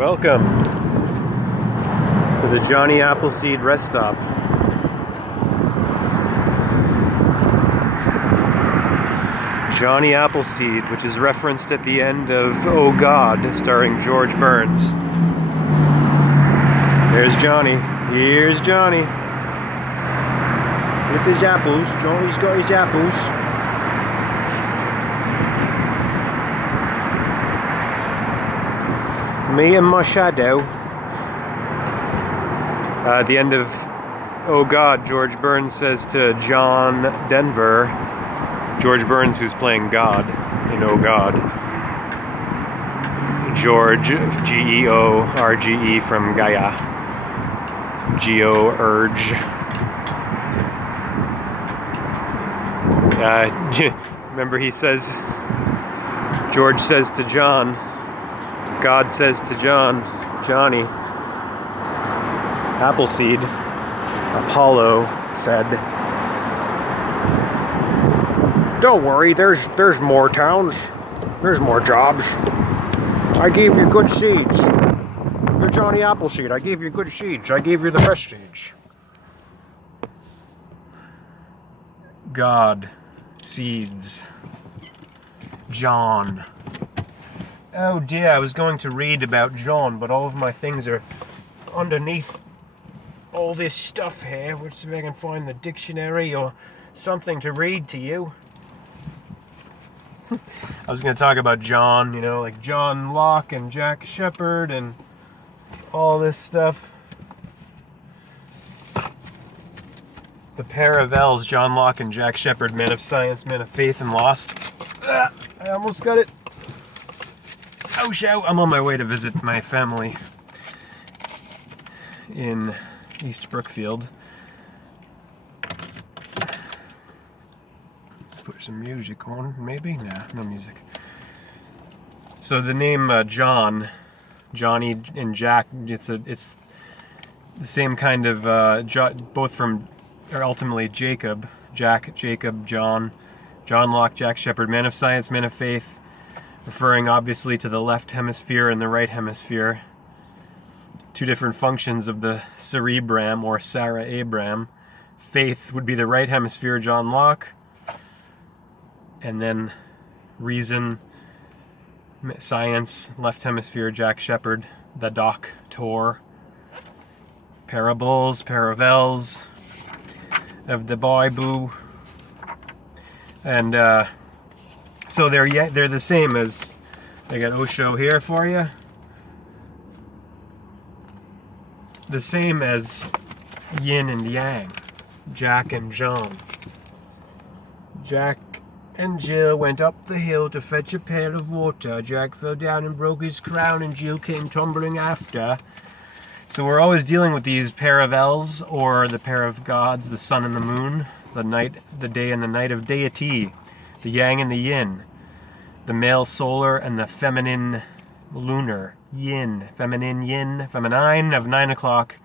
Welcome to the Johnny Appleseed rest stop. Johnny Appleseed, which is referenced at the end of Oh God, starring George Burns. There's Johnny. Here's Johnny. With his apples. Johnny's got his apples. Me and my shadow. At the end of Oh God, George Burns says to John Denver, George Burns, who's playing God in Oh God, George, George from Gaia, Geo-urge. Remember he says, George says to John, God says to Johnny, Appleseed, Apollo said, don't worry, there's more towns, there's more jobs. I gave you good seeds. You're Johnny Appleseed, I gave you good seeds, I gave you the prestige. God, seeds, John. Oh dear, I was going to read about John, but all of my things are underneath all this stuff here. Let's see if I can find the dictionary or something to read to you. I was going to talk about John, like John Locke and Jack Shepherd and all this stuff. The pair of L's, John Locke and Jack Shepherd, men of science, men of faith, and lost. I almost got it. Osho. I'm on my way to visit my family in East Brookfield. Let's put some music on, maybe? Nah, no music. So the name Johnny and Jack, it's the same kind of, both from, or ultimately Jacob, John Locke, Jack Shepherd, men of science, men of faith, referring obviously to the left hemisphere and the right hemisphere. Two different functions of the cerebrum or cerebrum. Faith would be the right hemisphere, John Locke, and then reason, science, left hemisphere, Jack Shepherd, the doctor. Parables, parallels of the Bible, and so they're the same as, I got Osho here for you. The same as yin and yang, Jack and John. Jack and Jill went up the hill to fetch a pail of water. Jack fell down and broke his crown, and Jill came tumbling after. So we're always dealing with these pair of L's, or the pair of gods, the sun and the moon, the night, the day and the night of deity, the yang and the yin, the male solar and the feminine lunar, yin, feminine of 9 o'clock,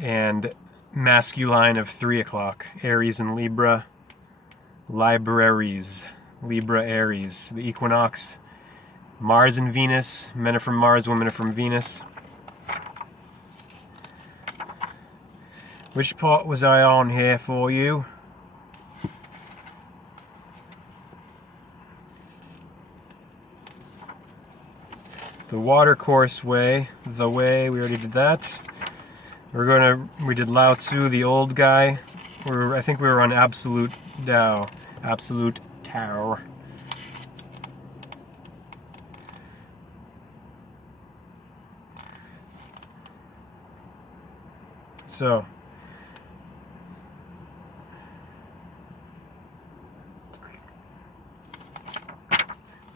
and masculine of 3 o'clock, Aries and Libra, libraries, Libra, Aries, the equinox, Mars and Venus, men are from Mars, women are from Venus. Which part was I on here for you? The watercourse way, the way, we already did that. We did Lao Tzu, the old guy. I think we were on Absolute Tao. Absolute Tao. So,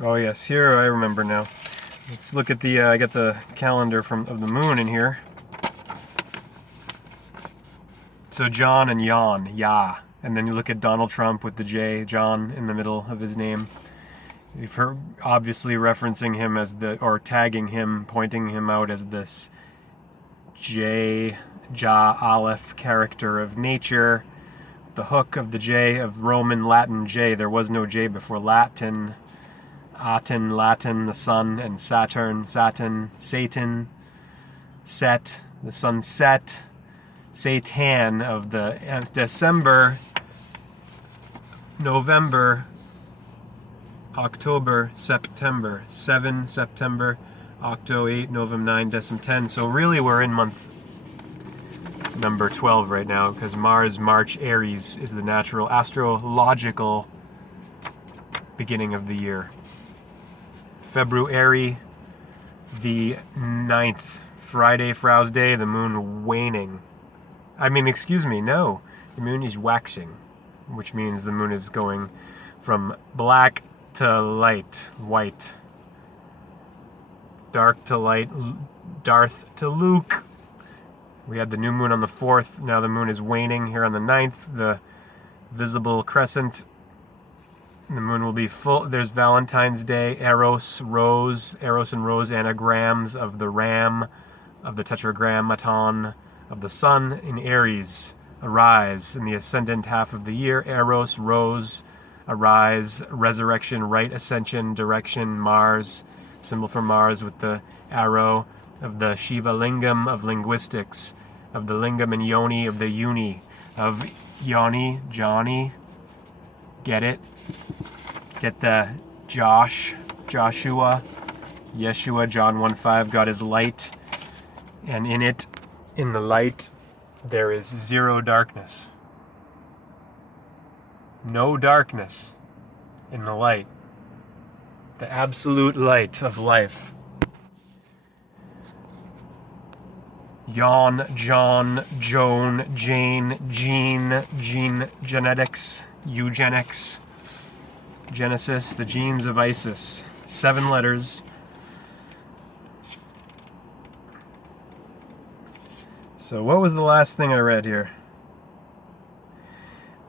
oh yes, here I remember now. Let's look at the, I got the calendar of the moon in here. So John and Jan, Ya. And then you look at Donald Trump with the J, John, in the middle of his name. You've heard, obviously referencing him as or tagging him, pointing him out as this J, Ja, Aleph character of nature. The hook of the J, of Roman Latin J. There was no J before Latin. Aten, Latin, the sun, and Saturn, Satan, Set, the sunset, Satan of the December, November, October, September, 7 September, Octo 8, Novem 9, Decem 10. So really we're in month number 12 right now, because Mars, March, Aries is the natural astrological beginning of the year. February, the 9th, Friday, Frow's Day, the moon waning. The moon is waxing, which means the moon is going from black to light, white, dark to light, Darth to Luke. We had the new moon on the 4th. Now the moon is waning here on the 9th. The visible crescent. The moon will be full. There's Valentine's Day, Eros and Rose, anagrams of the ram, of the tetragrammaton, of the sun in Aries. Arise in the ascendant half of the year. Eros, Rose, arise, resurrection, right ascension, direction, Mars, symbol for Mars with the arrow, of the Shiva Lingam of linguistics, of the Lingam and Yoni of the uni, of Yoni, Johnny, get it? Get the Joshua, Yeshua, John 1:5, God is light, and in it, in the light, there is zero darkness. No darkness in the light. The absolute light of life. Yon, John, Joan, Jane, Gene, genetics, eugenics, Genesis, the genes of Isis. 7 letters. So what was the last thing I read here?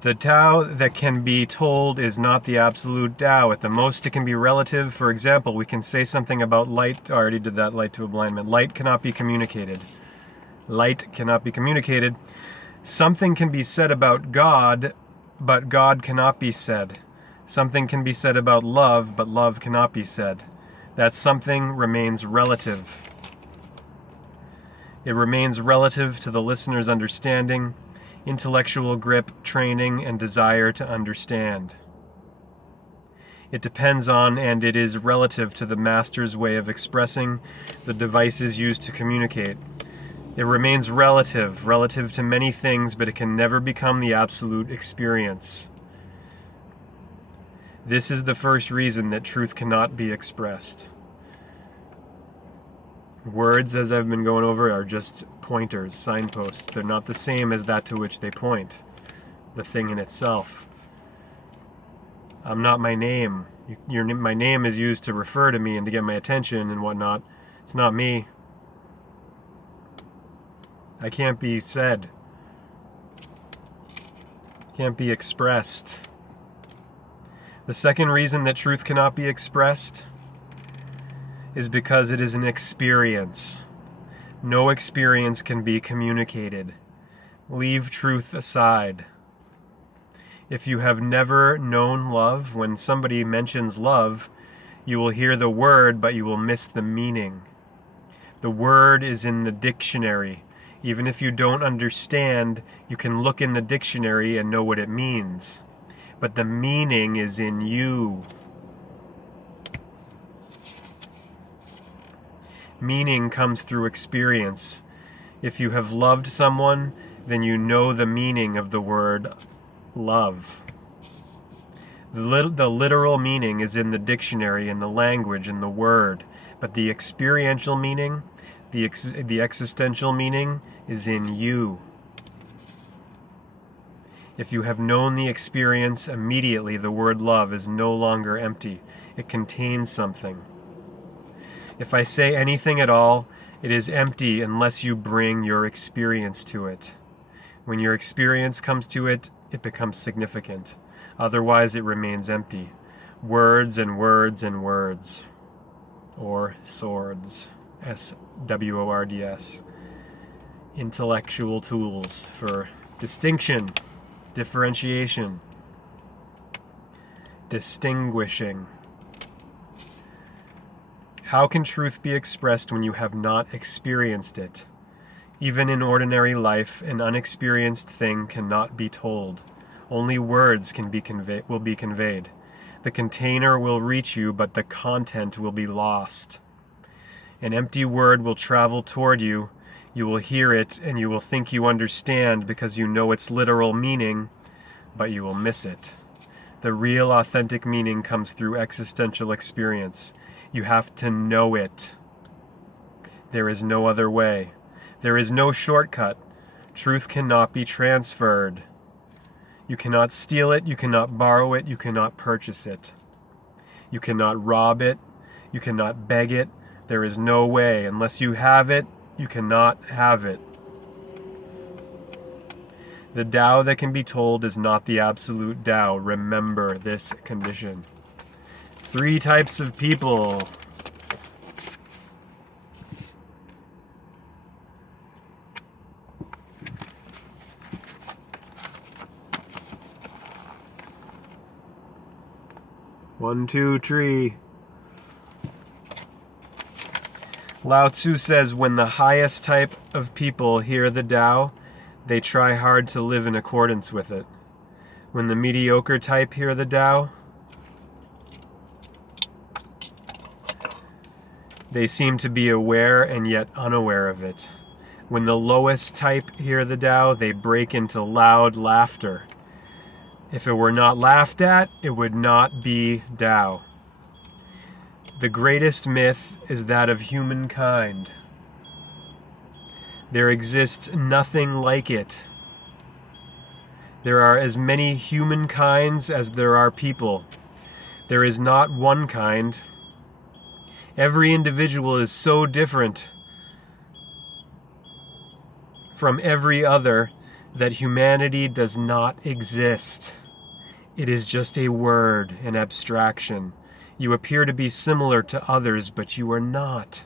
The Tao that can be told is not the absolute Tao. At the most, it can be relative. For example, we can say something about light. I already did that, light to a blind man. Light cannot be communicated. Light cannot be communicated. Something can be said about God, but God cannot be said. Something can be said about love, but love cannot be said. That something remains relative. It remains relative to the listener's understanding, intellectual grip, training, and desire to understand. It depends on and it is relative to the master's way of expressing the devices used to communicate. It remains relative to many things, but it can never become the absolute experience. This is the first reason that truth cannot be expressed. Words, as I've been going over, are just pointers, signposts. They're not the same as that to which they point, the thing in itself. I'm not my name. My name is used to refer to me and to get my attention and whatnot. It's not me. I can't be said. Can't be expressed. The second reason that truth cannot be expressed is because it is an experience. No experience can be communicated. Leave truth aside. If you have never known love, when somebody mentions love, you will hear the word, but you will miss the meaning. The word is in the dictionary. Even if you don't understand, you can look in the dictionary and know what it means. But the meaning is in you. Meaning comes through experience. If you have loved someone, then you know the meaning of the word love. The literal meaning is in the dictionary, in the language, in the word. But the experiential meaning, the existential meaning, is in you. If you have known the experience, immediately the word love is no longer empty. It contains something. If I say anything at all, it is empty unless you bring your experience to it. When your experience comes to it, it becomes significant. Otherwise, it remains empty. Words and words and words. Or swords. SWORDS. Intellectual tools for distinction, differentiation, distinguishing. How can truth be expressed when you have not experienced it? Even in ordinary life, an unexperienced thing cannot be told. Only words will be conveyed. The container will reach you, but the content will be lost. An empty word will travel toward you. You will hear it, and you will think you understand because you know its literal meaning, but you will miss it. The real, authentic meaning comes through existential experience. You have to know it. There is no other way. There is no shortcut. Truth cannot be transferred. You cannot steal it, you cannot borrow it, you cannot purchase it. You cannot rob it, you cannot beg it. There is no way. Unless you have it, you cannot have it. The Tao that can be told is not the absolute Tao. Remember this condition. 3 types of people. One, two, three. Lao Tzu says, when the highest type of people hear the Tao, they try hard to live in accordance with it. When the mediocre type hear the Tao, they seem to be aware and yet unaware of it. When the lowest type hear the Tao, they break into loud laughter. If it were not laughed at, it would not be Tao. The greatest myth is that of humankind. There exists nothing like it. There are as many humankinds as there are people. There is not one kind. Every individual is so different from every other that humanity does not exist. It is just a word, an abstraction. You appear to be similar to others, but you are not.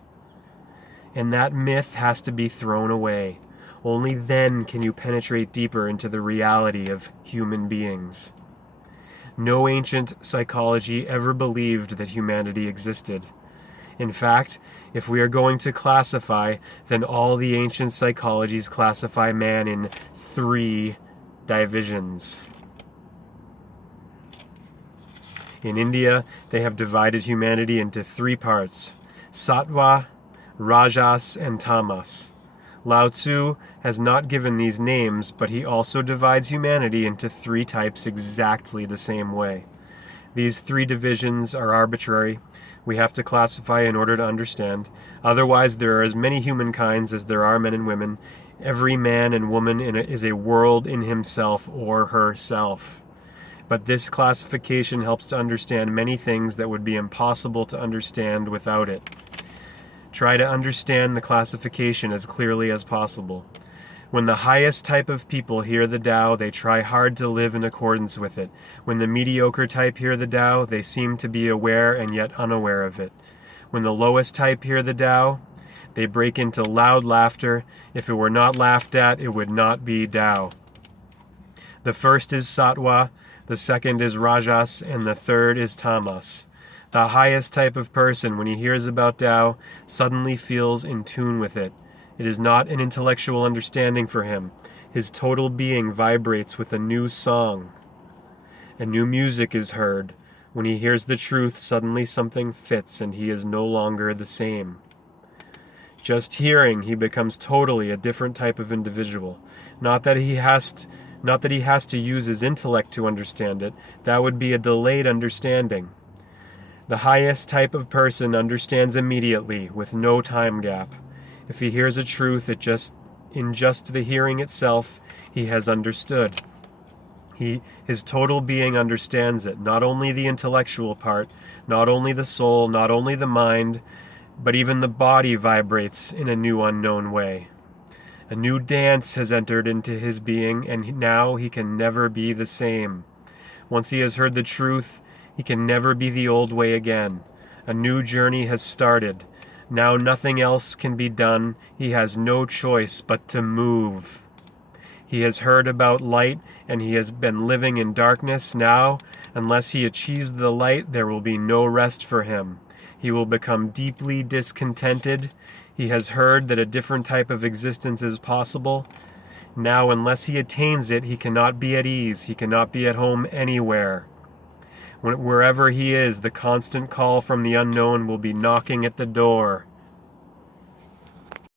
And that myth has to be thrown away. Only then can you penetrate deeper into the reality of human beings. No ancient psychology ever believed that humanity existed. In fact, if we are going to classify, then all the ancient psychologies classify man in 3 divisions. In India, they have divided humanity into 3 parts: Sattva, Rajas, and Tamas. Lao Tzu has not given these names, but he also divides humanity into 3 types exactly the same way. These 3 divisions are arbitrary. We have to classify in order to understand. Otherwise, there are as many humankinds as there are men and women. Every man and woman is a world in himself or herself. But this classification helps to understand many things that would be impossible to understand without it. Try to understand the classification as clearly as possible. When the highest type of people hear the Tao, they try hard to live in accordance with it. When the mediocre type hear the Tao, they seem to be aware and yet unaware of it. When the lowest type hear the Tao, they break into loud laughter. If it were not laughed at, it would not be Tao. The first is Sattva, the second is Rajas, and the third is Tamas. The highest type of person, when he hears about Tao, suddenly feels in tune with it. It is not an intellectual understanding for him. His total being vibrates with a new song. A new music is heard. When he hears the truth, suddenly something fits and he is no longer the same. Just hearing, he becomes totally a different type of individual. Not that he has to use his intellect to understand it. That would be a delayed understanding. The highest type of person understands immediately, with no time gap. If he hears a truth, in just the hearing itself, he has understood. His total being understands it, not only the intellectual part, not only the soul, not only the mind, but even the body vibrates in a new unknown way. A new dance has entered into his being, and now he can never be the same. Once he has heard the truth, he can never be the old way again. A new journey has started. Now nothing else can be done. He has no choice but to move. He has heard about light, and he has been living in darkness. Now, unless he achieves the light, there will be no rest for him. He will become deeply discontented. He has heard that a different type of existence is possible. Now, unless he attains it, he cannot be at ease. He cannot be at home anywhere. Wherever he is, the constant call from the unknown will be knocking at the door.